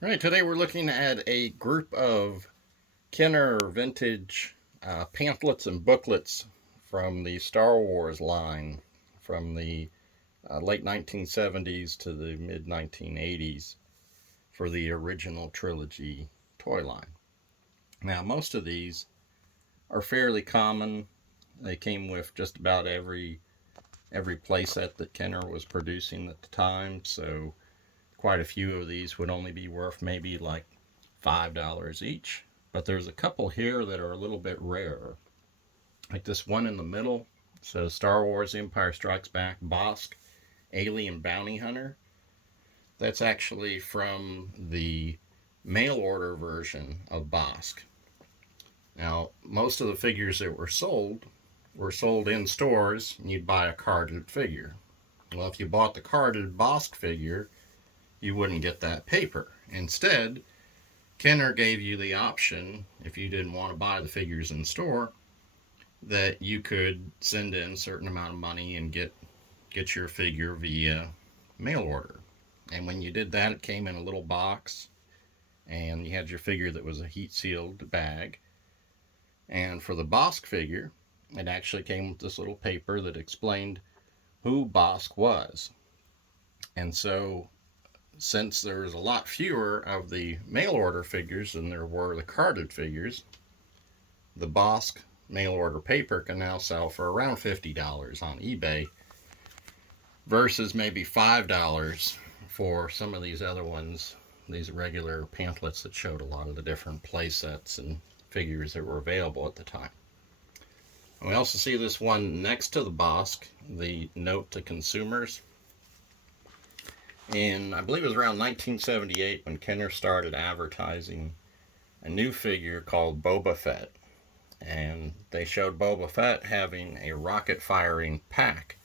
Right, today we're looking at a group of Kenner vintage pamphlets and booklets from the Star Wars line from the late 1970s to the mid 1980s for the original trilogy toy line. Now, most of these are fairly common. They came with just about every playset that Kenner was producing at the time, so quite a few of these would only be worth maybe like $5 each. But there's a couple here that are a little bit rarer. Like this one in the middle says Star Wars Empire Strikes Back Bossk Alien Bounty Hunter. That's actually from the mail order version of Bossk. Now, most of the figures that were sold in stores, and you'd buy a carded figure. Well, if you bought the carded Bossk figure, you wouldn't get that paper. Instead, Kenner gave you the option, if you didn't want to buy the figures in store, that you could send in a certain amount of money and get your figure via mail order. And when you did that, it came in a little box, and you had your figure that was a heat sealed bag. And for the Bossk figure, it actually came with this little paper that explained who Bossk was. And so, since there's a lot fewer of the mail order figures than there were the carded figures, the Bossk mail order paper can now sell for around $50 on eBay versus maybe $5 for some of these other ones, these regular pamphlets that showed a lot of the different play sets and figures that were available at the time. And we also see this one next to the Bossk, the note to consumers. In, I believe it was around 1978 when Kenner started advertising a new figure called Boba Fett. And they showed Boba Fett having a rocket firing pack.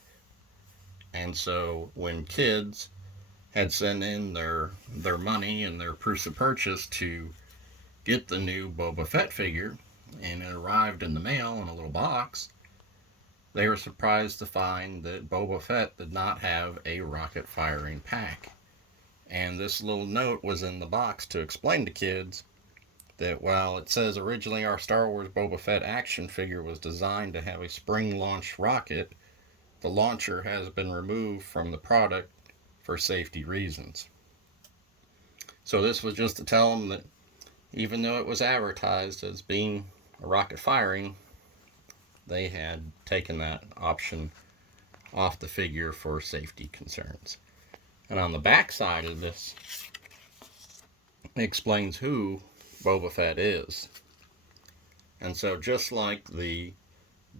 And so when kids had sent in their money and their proofs of purchase to get the new Boba Fett figure, and it arrived in the mail in a little box, they were surprised to find that Boba Fett did not have a rocket firing pack. And this little note was in the box to explain to kids that while it says originally our Star Wars Boba Fett action figure was designed to have a spring-launched rocket, the launcher has been removed from the product for safety reasons. So this was just to tell them that even though it was advertised as being a rocket firing, they had taken that option off the figure for safety concerns. And on the back side of this, it explains who Boba Fett is. And so just like the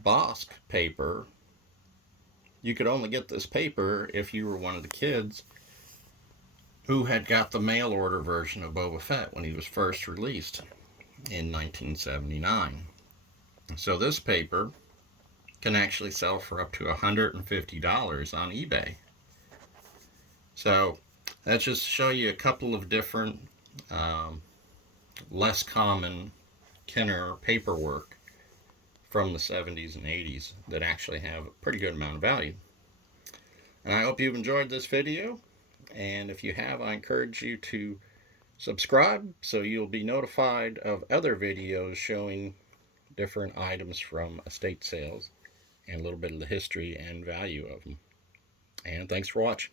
Bossk paper, you could only get this paper if you were one of the kids who had got the mail order version of Boba Fett when he was first released in 1979. So this paper can actually sell for up to $150 on eBay. So that's just to show you a couple of different less common Kenner paperwork from the 70s and 80s that actually have a pretty good amount of value. And I hope you've enjoyed this video. And if you have, I encourage you to subscribe so you'll be notified of other videos showing different items from estate sales and a little bit of the history and value of them. And thanks for watching.